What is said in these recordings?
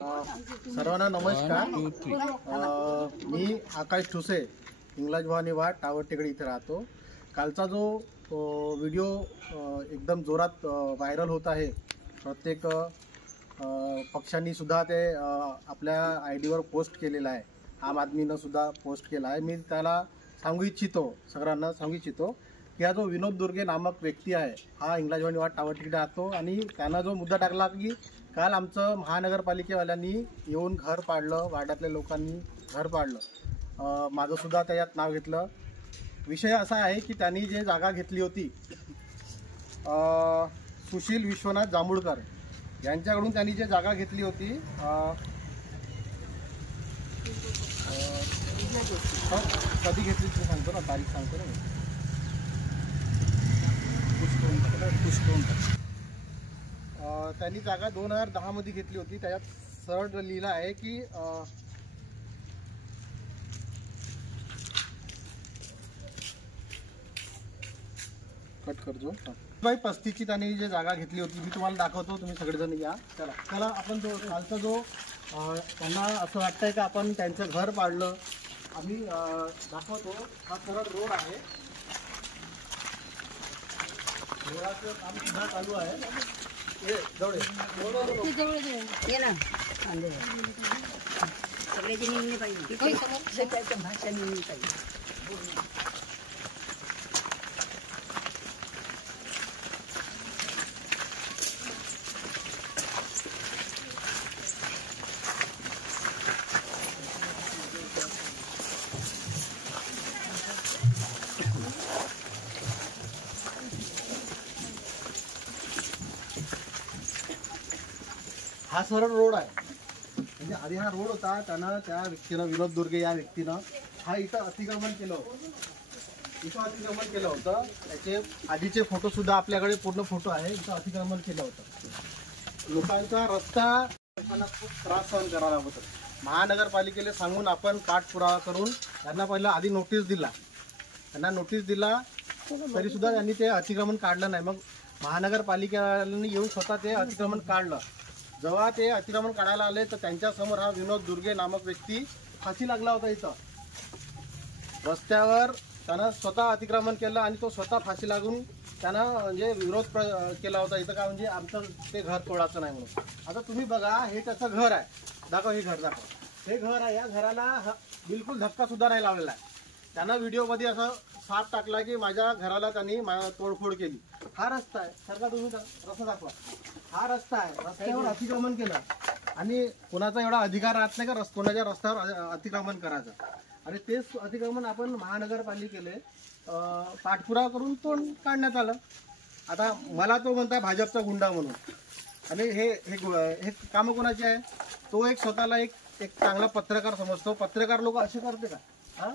सर्वांना नमस्कार। मी आकाश ठुसे, इंग्लज भवानी वाट टावर टेकडी इथे राहतो। कालचा जो व्हिडिओ एकदम जोरात व्हायरल होत आहे, प्रत्येक पक्षांनी सुद्धा ते आपल्या आयडीवर पोस्ट केलेला आहे, आम आदमीनं सुद्धा पोस्ट केला आहे। मी त्याला सांगू इच्छितो, सगळ्यांना सांगू इच्छितो की हा जो विनोद दुर्गे नामक व्यक्ती आहे, हा इंग्लज भवानी वाट टावर टेकडी राहतो आणि त्यानं जो मुद्दा टाकला की काल आमचं महानगरपालिकेवाल्यांनी येऊन घर पाडलं, वाड्यातल्या लोकांनी घर पाडलं, माझं सुद्धा त्याच्यात नाव घेतलं। विषय असा आहे की त्यांनी जे जागा घेतली होती सुशील विश्वनाथ जांभूळकर यांच्याकडून, त्यांनी जे जागा घेतली होती कधी घेतली ते सांगतो ना, तारीख सांगतो ना, त्यांनी जागा 2010 मध्ये घेतली होती। त्याच्यात सरळ लिहिलं आहे की कट करतो 35 ची त्यांनी जे जागा घेतली होती, मी तुम्हाला दाखवतो, तुम्ही सगळेजण या। चला आपण जो कालचा जो त्यांना असं वाटतंय की आपण त्यांचं घर पाडलं, आम्ही दाखवतो। हा सरळ रोड आहे, रोडाचं काम सुद्धा चालू आहे। हा सरळ रोड आहे, म्हणजे आधी हा रोड होता, त्यानं त्या व्यक्तीनं, विनोद दुर्गे या व्यक्तीनं हा इथं अतिक्रमण केलं होतं, त्याचे आधीचे फोटो सुद्धा आपल्याकडे पूर्ण फोटो आहे। इथं अतिक्रमण केलं होतं, लोकांचा रस्ता लोकांना खूप त्रास सहन करावा लागत होता। महानगरपालिकेला सांगून आपण पाठपुरावा करून त्यांना पहिलं आधी नोटीस दिला, तरी सुद्धा त्यांनी ते अतिक्रमण काढलं नाही। मग महानगरपालिकेने येऊन स्वतः ते अतिक्रमण काढलं। जेव्हा ते अतिक्रमण काढायला आले तर त्यांच्या समोर हा विनोद दुर्गे नामक व्यक्ती फाशी लागला होता। इथं रस्त्यावर त्यानं स्वतः अतिक्रमण केलं आणि तो स्वतः फाशी लागून त्यानं म्हणजे विरोध केला होता इथं, का म्हणजे आमचं ते घर तोडायचं नाही म्हणून। आता तुम्ही बघा, हे त्याचं घर आहे, दाखव, हे घर दाखव, हे घर आहे। या घराला बिलकुल धक्का सुद्धा नाही लावलेला आहे। त्यानं व्हिडिओमध्ये असं साफ टाकला की माझ्या घराला त्यांनी तोडफोड केली। हा रस्ता आहे, सारखा तुम्ही रस्ता दाखवा, हा रस्ता आहे, रस्त्यावर अतिक्रमण केलं आणि कोणाचा एवढा अधिकार राहत नाही का कोणाच्या रस्त्यावर अतिक्रमण करायचं, आणि तेच अतिक्रमण आपण महानगरपालिकेले पाठपुरावा करून तोड काढण्यात आलं। आता मला तो म्हणता भाजपचा गुंडा म्हणून, आणि हे कामं कोणाची आहे? तो एक स्वतःला एक चांगला पत्रकार समजतो। पत्रकार लोक असे करते का? हा,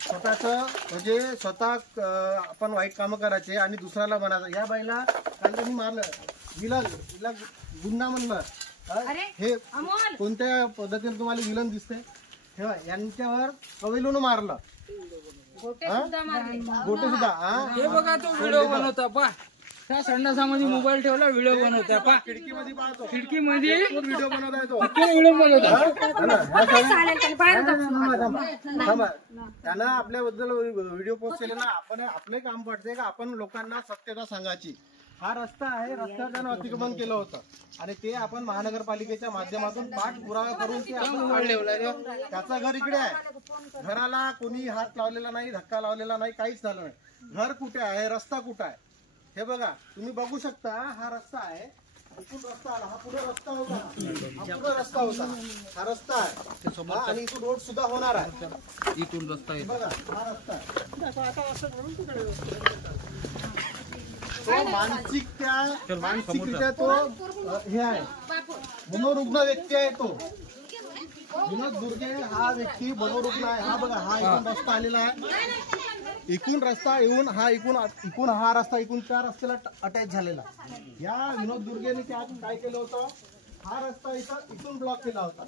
स्वतःचं म्हणजे स्वतः आपण वाईट कामं करायचे आणि दुसऱ्याला म्हणायचं या बाईला काल त्यांनी मारलं, विलन, हिला गुंडा म्हणलं। हे कोणत्या पद्धतीने तुम्हाला विलन दिसते? हे यांच्यावर कवेलून मारलं, गोटे सुद्धा। हे बघा, तो व्हिडिओ बनवता पा, त्या संडासामध्ये मोबाईल ठेवला, व्हिडिओ बनवता पा, खिडकीमध्ये पाहतो, खिडकीमध्ये व्हिडिओ बनवता येतो, व्हिडिओ बनवता। त्यानं आपल्याबद्दल व्हिडिओ पोस्ट केले ना, आपण आपले काम पडते का आपण लोकांना सत्यता सांगायची। हा रस्ता आहे, रस्त्यावर त्यानं अतिक्रमण केलं होतं आणि ते आपण महानगरपालिकेच्या माध्यमातून पाठपुरावा करून त्याचं घर इकडे आहे, घराला कोणी हात लावलेला नाही, धक्का लावलेला नाही, काहीच झालं नाही। घर कुठे आहे, रस्ता कुठे आहे हे बघा, तुम्ही बघू शकता। हा रस्ता आहे, इथून रस्ता आला, हा पुढे रस्ता होता, हा रस्ता आहे, आणि इथून रोड सुद्धा होणार आहे, इथून रस्ता आहे बघा, हा रस्ता आहे। तो मानसिकरित्या तो हे आहे, मनोरुग्ण व्यक्ती आहे तो विनोद दुर्गे। हा व्यक्ती मनोरुग्ण आहे। हा बघा, हा इथून रस्ता आलेला आहे, इकून रस्ता येऊन हा इकून हा रस्ता इकून त्या रस्त्याला अटॅच झालेला। या विनोद दुर्गेने काय केलं होतं, हा रस्ता इथून ब्लॉक केला होता,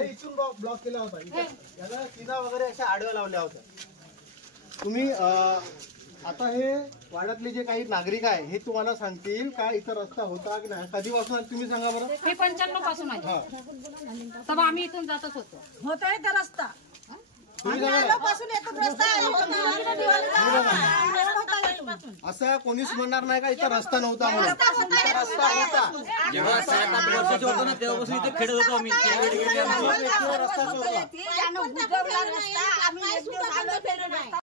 इथून ब्लॉक केला होता, याला सीना वगैरे अशा आडव्या लावल्या होत्या। तुम्ही आता हे वाड्यातले जे काही नागरिक आहे हे तुम्हाला सांगतील का इथं रस्ता होता की नाही. कधीपासून आहे तुम्ही सांगा बरं. हे 95 पासून आहे. हा. तेव्हा आम्ही इथून जातच होतो. होतोय त्या रस्ता तुम्ही सांगा. पासून येतो रस्ता असं कोणीच म्हणणार नाही का इथं रस्ता नव्हता म्हणून. इथं रस्ता होता. जेव्हा 7-8 वर्षाचे होतो ना तेव्हापासून इथे खेळत होतो आम्ही. त्यावेळी गेले आमचे. रस्ता होता. रस्ता आम्ही एक दिवस आलो,